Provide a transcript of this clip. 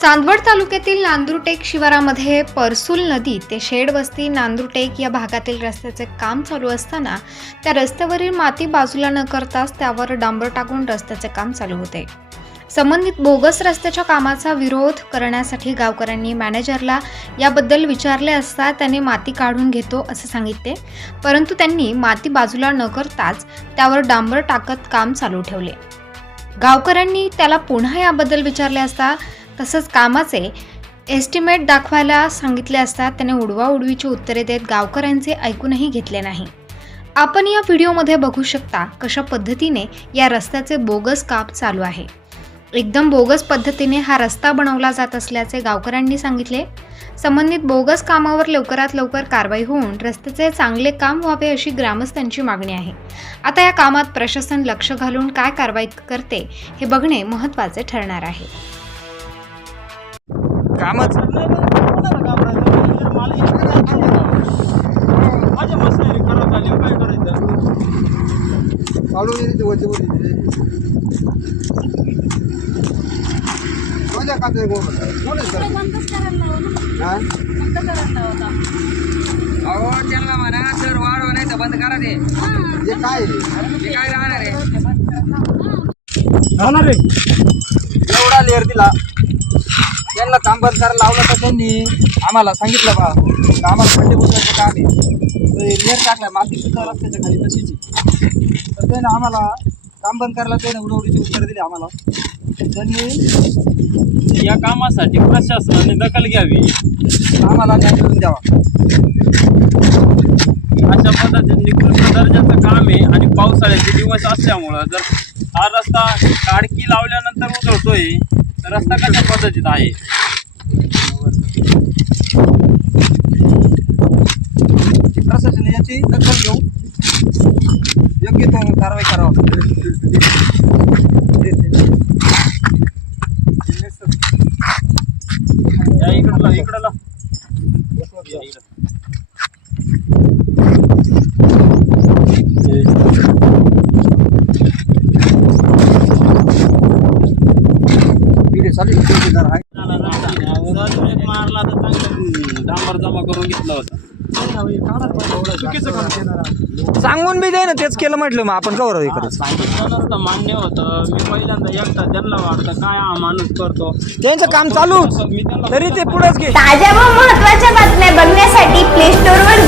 चांदवड तालुक्यातील नांदुरटेक शिवारामध्ये परसूल नदी ते शेड वस्ती नांदुरटेक या भागातील रस्त्याचे काम चालू असताना त्या रस्त्यावरील माती बाजूला न करताच त्यावर डांबर टाकून रस्त्याचे काम चालू होते. संबंधित बोगस रस्त्याच्या कामाचा विरोध करण्यासाठी गावकऱ्यांनी मॅनेजरला याबद्दल विचारले असता त्याने माती काढून घेतो असे सांगितले परंतु त्यांनी माती बाजूला न करताच त्यावर डांबर टाकत काम चालू ठेवले. गावकऱ्यांनी त्याला पुन्हा याबद्दल विचारले असता तसंच कामाचे एस्टिमेट दाखवायला सांगितले असता त्याने उडवाउडवीची उत्तरे देत गावकऱ्यांचे ऐकूनही घेतले नाही. आपण या व्हिडिओमध्ये बघू शकता कशा पद्धतीने या रस्त्याचे बोगस काप चालू आहे. एकदम बोगस पद्धतीने हा रस्ता बनवला जात असल्याचे गावकऱ्यांनी सांगितले. संबंधित बोगस कामावर लवकरात लवकर कारवाई होऊन रस्त्याचे चांगले काम व्हावे अशी ग्रामस्थांची मागणी आहे. आता या कामात प्रशासन लक्ष घालून काय कारवाई करते हे बघणे महत्त्वाचे ठरणार आहे. कामच. चालू आहे ते ते. माझ्या आहे? हा? अहो त्यांना म्हणा सर वाढव नाही तर बंद करा ते. हे. काय? आहे? हे काय राहणार आहे? राहणार रे एवढा लेअर दिला. त्यांना काम बंद करायला लावलं तर त्यांनी आम्हाला सांगितलं बा आम्हाला खड्डे बुजवायचं काम आहे. लेअर टाकला माती सुद्धा रस्त्याच्या खाली तशीच. तर त्याने आम्हाला काम बंद करायला त्याने उडवडीची उत्तर दिली आम्हाला. त्यांनी या कामासाठी प्रशासनाने दखल घ्यावी. आम्हाला न्याय करून द्यावा. अशा पद्धतीने निकृष्ट दर्जाचं काम आहे आणि पावसाळ्याचे दिवस असल्यामुळं जर हा रस्ता काडकी लावल्यानंतर उजळतोय तर रस्ता कशा पद्धतीत आहे? प्रशासन याची दखल घेऊन योग्य तो कारवाई करावा या इकडला इकडला या इकडं. पिढी चालू आहे, ठेकेदार आहे. जर एक मारला तर डांबर जमा करून घेतला होता. चुकीचं काम केलं. सांगून बी दे ना तेच केलं म्हटलं मग आपण कवर हे करत सांगितलं नसतं मान्य होतं. मी पहिल्यांदा एकटा त्यांना वाटतं काय हा माणूस करतो? त्यांचं काम चालूच त्यांना तरी ते पुढेच घे. ताज्या व महत्त्वाच्या बातम्या बघण्यासाठी प्ले स्टोअर वर जा प्रबलभूमी